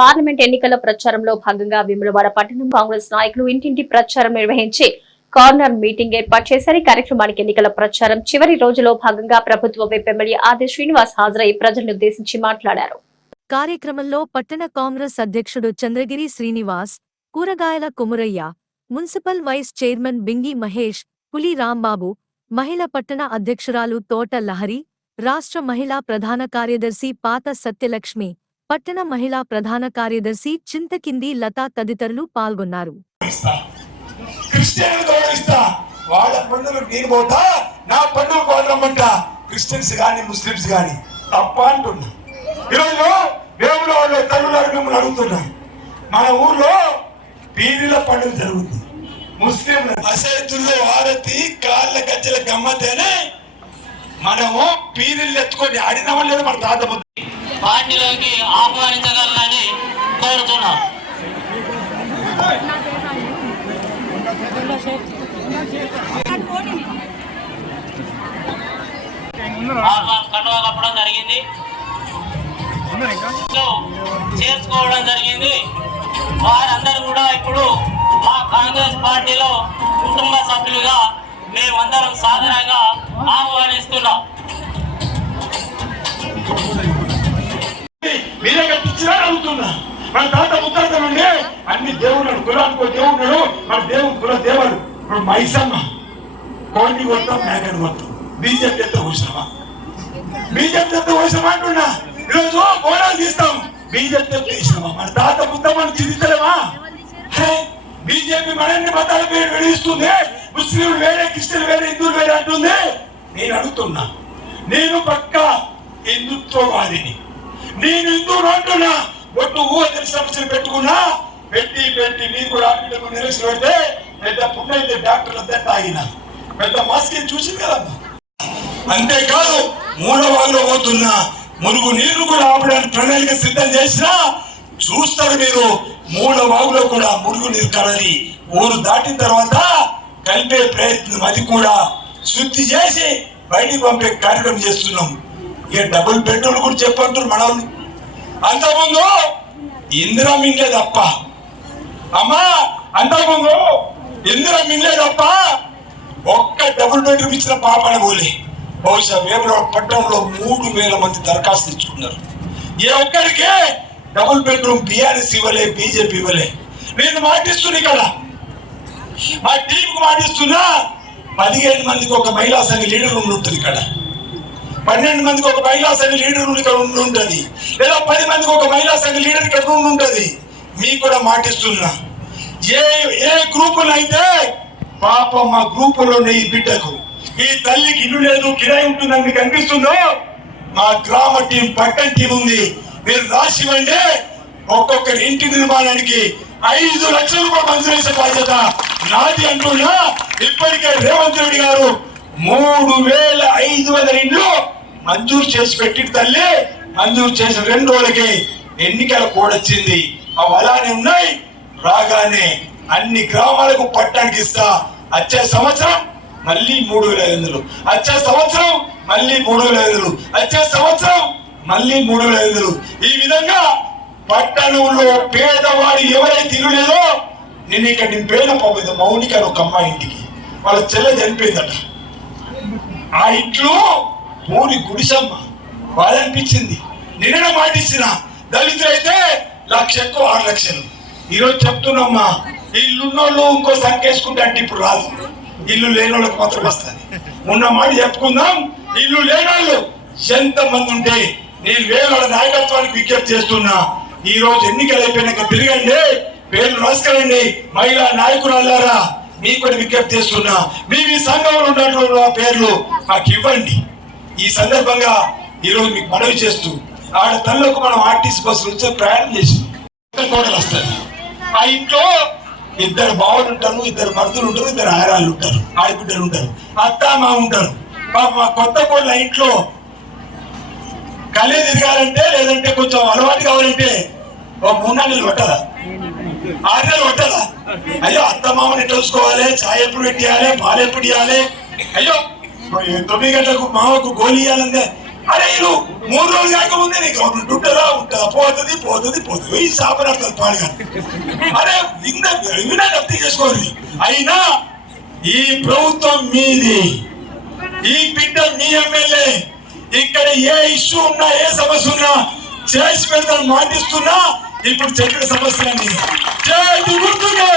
Parliament ఎన్నికల ప్రచారంలో భాగంగా విమలవాడ పట్టణం కాంగ్రెస్ నాయకులు ఇంటింటి ప్రచారం నిర్వహించి కార్నర్ మీటింగ్ ఏర్పాటు చేశారు. కార్యక్రమానికి ఎన్నికల ప్రచారం చివరి రోజులో భాగంగా ప్రభుత్వ విప్ ఎమ్మెల్యే ఆది శ్రీనివాస్ హాజరై ప్రజలను ఉద్దేశించి మాట్లాడారు. కార్యక్రమంలో పట్టణ కాంగ్రెస్ అధ్యక్షుడు చంద్రగిరి శ్రీనివాస్ కూరగాయల Kumuraiah municipal vice chairman Bingi Mahesh Puli Rambabu మహిళ పట్టణ అధ్యక్షురాలు తోట లహరి రాష్ట్ర మహిళా ప్రధాన కార్యదర్శి పాత సత్యలక్ష్మి పట్టణ మహిళా ప్రధాన కార్యదర్శి చింతకింది లతా తదితరులు పాల్గొన్నారు. క్రిస్టియన్ వాళ్ళ పండుగలకు నేను పోతా నా పండుగ గౌరవమంట క్రిస్టియన్స్ కానీ ముస్లిమ్స్ కానీ తప్ప అంటున్నా ఈరోజు దేవుడు వాళ్ళ తల్లులారు మిమ్మల్ని అడుగుతున్నా మన ఊర్లో పీరిల పండుగ జరుగుతుంది. ముస్లింలు అసైతుల్లో ఆరతి కాళ్ళ గజ్జల గమ్మతేనే మనము పీరిలు ఎత్తుకొని ఆడినామా లేదు మన తాత ముద్ద పార్టీలోకి ఆహ్వానించగలరని కోరుతున్నాం. కండువా కప్పడం జరిగింది. చేర్చుకోవడం జరిగింది. వారందరూ కూడా ఇప్పుడు మా కాంగ్రెస్ పార్టీలో కుటుంబ సభ్యులుగా మేమందరం సాధారణంగా ఆహ్వానిస్తున్నాం. అడుగుతున్నా మన తాత ముత్తాత నుండి అన్ని దేవుళ్ళు కులానికి ఒక దేవుడు మన దేవుడు కుల దేవుడు. ఇప్పుడు మైసమ్మ కోడిని కొడతాం మేకని కొడతాం బీజేపీ ఎంత కూర్చున్నావా బీజేపీ ఎంత కూర్చున్నావా అంటున్నా? ఈరోజు బోనాలు తీస్తాం. బీజేపీ ఎంత ఇస్తామా మన తాత ముత్తమ్మని చిరితలేమా బీజేపీ మనల్ని మతాల పేరు విడిస్తుంది ముస్లింలు వేరే క్రిస్టియన్ వేరే హిందువులు వేరే అంటుంది. నేను అడుగుతున్నా నేను పక్క హిందుత్వవాదిని. నేను హిందువులు అంటున్నా ఒట్టు ఊహ తెలిసి సమస్యలు పెట్టుకున్నా పెట్టి పెట్టి మీరు కూడా ఆడపిల్లకు నిరీక్షణ పెడితే పెద్ద పుణ్యైతే డాక్టర్లు అంతా తాగిన. పెద్ద మాస్క్ చూసింది కదమ్మా? అంతేకాదు మూడవాగులో పోతున్నా మురుగు నీళ్ళు కూడా ఆపడానికి ప్రణాళిక సిద్ధం చేసినా చూస్తారు మీరు మూడవాగులో కూడా మురుగు నీరు కలరి ఊరు దాటిన తర్వాత కలిపే ప్రయత్నం అది కూడా శుద్ధి చేసి బయటికి పంపే కార్యక్రమం చేస్తున్నాం. ఇక డబుల్ బెడ్రూమ్ కూడా చెప్పంటారు మన వాళ్ళు అంతకుముందు ఇందిరా మింగే తప్ప. అమ్మా అంతకుముందు ఇందిరా మింగే తప్ప ఒక్క డబుల్ బెడ్రూమ్ ఇచ్చిన పాపన పోలే. బహుశా వేమరావు పట్టణంలో మూడు వేల మంది దరఖాస్తు ఇచ్చుకున్నారు ఏ ఒక్కరికి డబుల్ బెడ్రూమ్ బీఆర్ఎస్ ఇవ్వలే బీజేపీ ఇవ్వలే. నేను మాటిస్తున్నా కదా మా టీంకు మాటిస్తున్నా పదిహేను మందికి ఒక మహిళా సంఘ లీడర్ ఉంటుంది ఇక్కడ. పన్నెండు మందికి ఒక మహిళా సంఘ లీడర్ ఇక్కడ ఉండి ఉంటుంది. లేదా పది మందికి ఒక మహిళా సంఘ లీడర్ ఇక్కడ ఉండి ఉంటుంది. మీకు కూడా మాటిస్తున్నా. ఏ ఏ గ్రూపులు అయితే పాపం మా గ్రూపులో ఉన్న ఈ బిడ్డకు ఈ తల్లికి ఇల్లు లేదు కిరాయి ఉంటుందని మీకు అనిపిస్తుందో? మా గ్రామ టీం పట్టణ టీం ఉంది. మీరు రాసి ఇవ్వండి. ఒక్కొక్కరి ఇంటి నిర్మాణానికి ఐదు లక్షల రూపాయలు మంజూరు చేసే బాధ్యత నాది అంటున్నా. ఇప్పటికే రేవంత్ రెడ్డి గారు మూడు వేల ఐదు వందల ఇండ్లు మంజూరు చేసి పెట్టి తల్లి మంజూరు చేసిన రెండు రోజులకి ఎన్నికల కూడొచ్చింది వచ్చింది. అవి అలానే ఉన్నాయి. రాగానే అన్ని గ్రామాలకు పట్టానికి ఇస్తా. వచ్చే సంవత్సరం మళ్ళీ మూడు వేల ఐదు వందలు. వచ్చే సంవత్సరం మళ్ళీ మూడు వేల ఐదు వందలు. వచ్చే సంవత్సరం మళ్ళీ మూడు వేల ఐదు వందలు. ఈ విధంగా పట్టణంలో పేదవాడు ఎవరైతే ఇల్లు లేదో నేను ఇక్కడ నేను పేద పోలేదు మౌనిక అని ఒక అమ్మాయి ఇంటికి. వాళ్ళ చెల్లె చనిపోయిందట. ఆ ఇంట్లో పూరి గుడిసమ్మ బాధ అనిపించింది నిన్న మాట ఇచ్చిన దళితులైతే లక్ష ఎక్కువ ఆరు లక్షలు. ఈరోజు చెప్తున్నామ్మా ఇల్లున్నోళ్ళు ఇంకో సంఖ్య వేసుకుంటే అంటే ఇప్పుడు రాదు. ఇల్లు లేని వాళ్ళకి మాత్రం వస్తుంది. ఉన్న మాట చెప్పుకుందాం ఇల్లు లేనోళ్ళు ఎంత మంది ఉంటే నేను వేరే నాయకత్వానికి విజ్ఞప్తి చేస్తున్నా. ఈ రోజు ఎన్నికలు అయిపోయినాక తిరగండి పేర్లు రాసుకెళ్ళండి మహిళా నాయకురాలారా. మీకు విజ్ఞప్తి చేస్తున్నా. మీ మీ సంఘంలో ఉన్నటువంటి ఆ పేర్లు మాకు ఇవ్వండి. ఈ సందర్భంగా ఈరోజు మీకు మనవి చేస్తూ ఆడ తల్లకు మనం ఆర్టీసీ బస్సులు వచ్చి ప్రయాణం చేసి కోడలు వస్తుంది ఆ ఇంట్లో ఇద్దరు బావులు ఉంటారు ఇద్దరు మరుదులు ఉంటారు ఇద్దరు ఆరాళ్ళు ఉంటారు ఆడబిడ్డలు ఉంటారు అత్త మా ఉంటారు. పాప మా కొత్త కోళ్ళ ఇంట్లో కలే తిరగాలంటే లేదంటే కొంచెం అలవాటు కావాలంటే ఒక మూడు నెలలు పట్టదా ఆరు ఉంటుందా? అయ్యో అత్త మామని ఎట్లా చాయ్ ఎప్పుడు పెట్టియాలి పాలు ఎప్పుడు ఇవ్వాలి అయ్యో తొమ్మిది గంటలకు మామకు గోళీ ఇవ్వాలంటే అరే ఇల్లు మూడు రోజులు కాకముందే నీ గవర్నమెంట్ ఉంటుందా ఉంటుందా పోతుంది పోతుంది పోతుంది. ఈ శాపనార్థాలు పాడుగా. అరే ఇంత వినా అర్థం చేసుకోవాలి అయినా ఈ ప్రభుత్వం మీది ఈ బిడ్డ మీ ఎమ్మెల్యే ఇక్కడ ఏ ఇష్యూ ఉన్నా ఏ సమస్య ఉన్నా చేసి పెడతాను మాటిస్తున్నా ఇప్పుడు చెప్పిన సమస్యలన్నీ జై గుర్తుకే